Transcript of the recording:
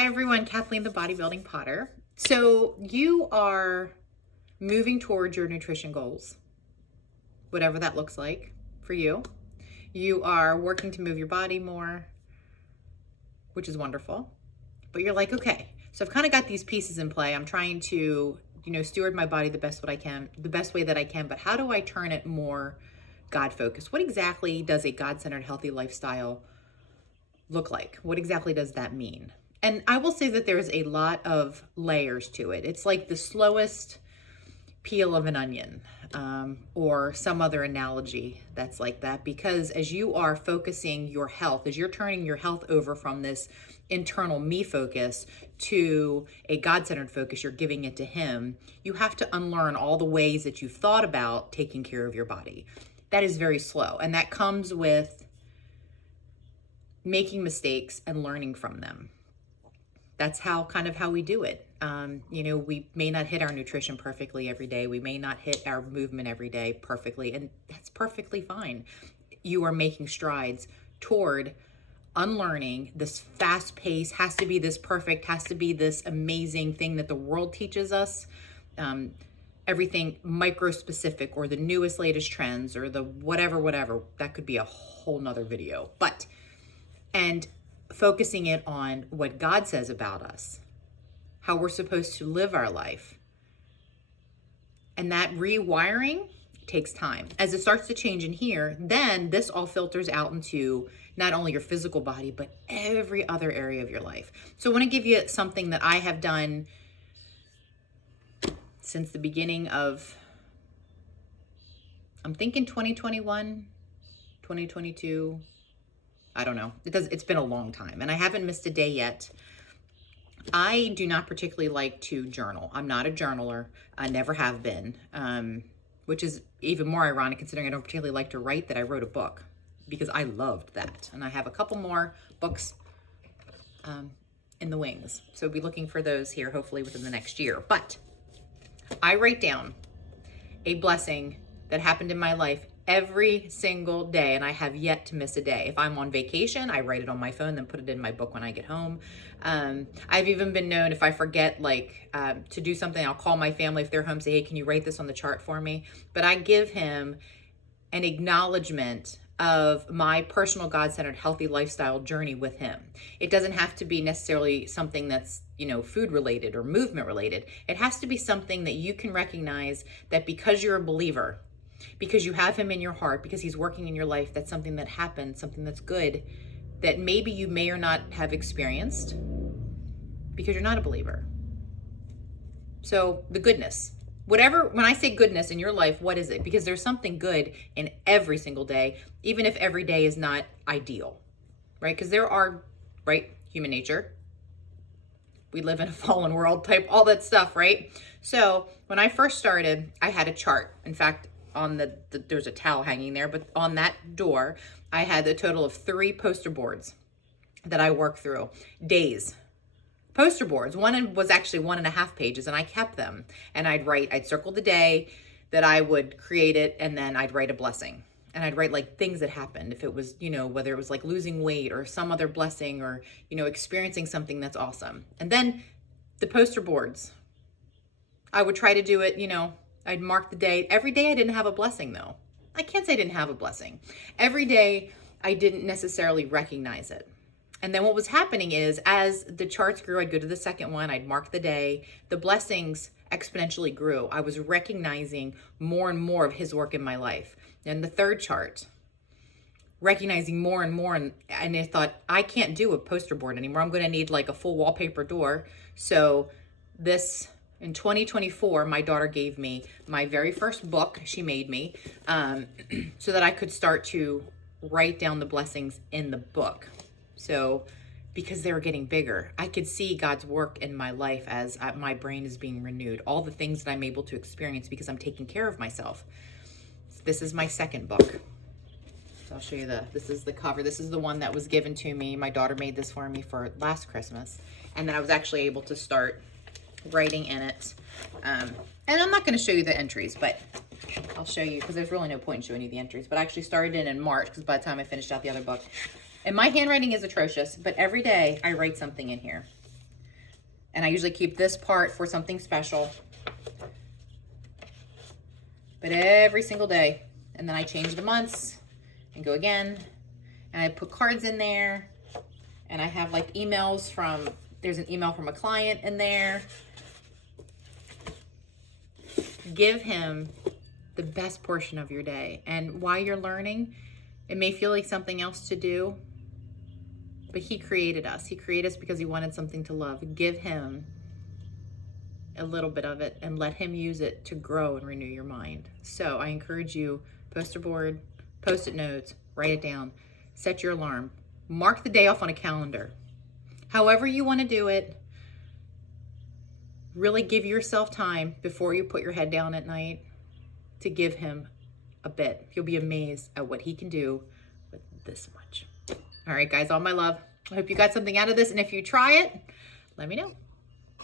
Hi everyone, Kathleen the Bodybuilding Potter. So you are moving towards your nutrition goals, whatever that looks like for you. You are working to move your body more, which is wonderful. But you're like, okay, so I've kind of got these pieces in play. I'm trying to, steward my body the best way that I can, but how do I turn it more God-focused? What exactly does a God-centered healthy lifestyle look like? What exactly does that mean? And I will say that there's a lot of layers to it. It's like the slowest peel of an onion, or some other analogy that's like that, because as you are focusing your health, as you're turning your health over from this internal me focus to a God-centered focus, you're giving it to Him, you have to unlearn all the ways that you've thought about taking care of your body. That is very slow, and that comes with making mistakes and learning from them. That's how we do it. We may not hit our nutrition perfectly every day. We may not hit our movement every day perfectly, and that's perfectly fine. You are making strides toward unlearning this fast pace, has to be this perfect, has to be this amazing thing that the world teaches us. Everything micro specific, or the newest, latest trends, or the whatever. That could be a whole nother video. And focusing it on what God says about us, how we're supposed to live our life. And that rewiring takes time. As it starts to change in here, then this all filters out into not only your physical body, but every other area of your life. So I want to give you something that I have done since the beginning of, I'm thinking 2021, 2022, I don't know. It's been a long time, and I haven't missed a day yet. I do not particularly like to journal. I'm not a journaler. I never have been, which is even more ironic considering I don't particularly like to write, that I wrote a book, because I loved that. And I have a couple more books in the wings. So be looking for those here, hopefully within the next year. But I write down a blessing that happened in my life every single day, and I have yet to miss a day. If I'm on vacation, I write it on my phone, then put it in my book when I get home. I've even been known, if I forget to do something, I'll call my family if they're home, say, hey, can you write this on the chart for me? But I give Him an acknowledgement of my personal God-centered healthy lifestyle journey with Him. It doesn't have to be necessarily something that's, food related or movement related. It has to be something that you can recognize that because you're a believer, because you have Him in your heart, because He's working in your life, that's something that happened, something that's good, that maybe you may or not have experienced because you're not a believer. So the goodness, whatever, when I say goodness in your life, what is it? Because there's something good in every single day, even if every day is not ideal, right? Because there are, right, human nature. We live in a fallen world type, all that stuff, right? So when I first started, I had a chart. In fact, on there's a towel hanging there, but on that door, I had a total of 3 poster boards that I worked through. Days. Poster boards. One was actually 1.5 pages, and I kept them. And I'd circle the day that I would create it, and then I'd write a blessing. And I'd write like things that happened. If it was, whether it was like losing weight or some other blessing, or, experiencing something that's awesome. And then the poster boards, I would try to do it, I'd mark the day. Every day I didn't have a blessing, though. I can't say I didn't have a blessing. Every day I didn't necessarily recognize it. And then what was happening is, as the charts grew, I'd go to the second one, I'd mark the day. The blessings exponentially grew. I was recognizing more and more of His work in my life. And the third chart, recognizing more and more. And I thought, I can't do a poster board anymore. I'm going to need like a full wallpaper door. So in 2024, my daughter gave me my very first book. She made me, so that I could start to write down the blessings in the book. So because they were getting bigger, I could see God's work in my life as my brain is being renewed. All the things that I'm able to experience because I'm taking care of myself. This is my second book. So I'll show you this is the cover. This is the one that was given to me. My daughter made this for me for last Christmas. And then I was actually able to start writing in it. And I'm not going to show you the entries, but I'll show you, because there's really no point in showing you the entries. But I actually started in March, because by the time I finished out the other book. And my handwriting is atrocious, but every day I write something in here. And I usually keep this part for something special. But every single day. And then I change the months and go again. And I put cards in there. And I have like emails from, there's an email from a client in there. Give him the best portion of your day. And while you're learning, it may feel like something else to do, but he created us. He created us because he wanted something to love. Give him a little bit of it and let him use it to grow and renew your mind. So I encourage you, poster board, post-it notes, write it down, set your alarm, mark the day off on a calendar. However you want to do it, really give yourself time before you put your head down at night to give him a bit. You'll be amazed at what he can do with this much. All right, guys, all my love. I hope you got something out of this. And if you try it, let me know.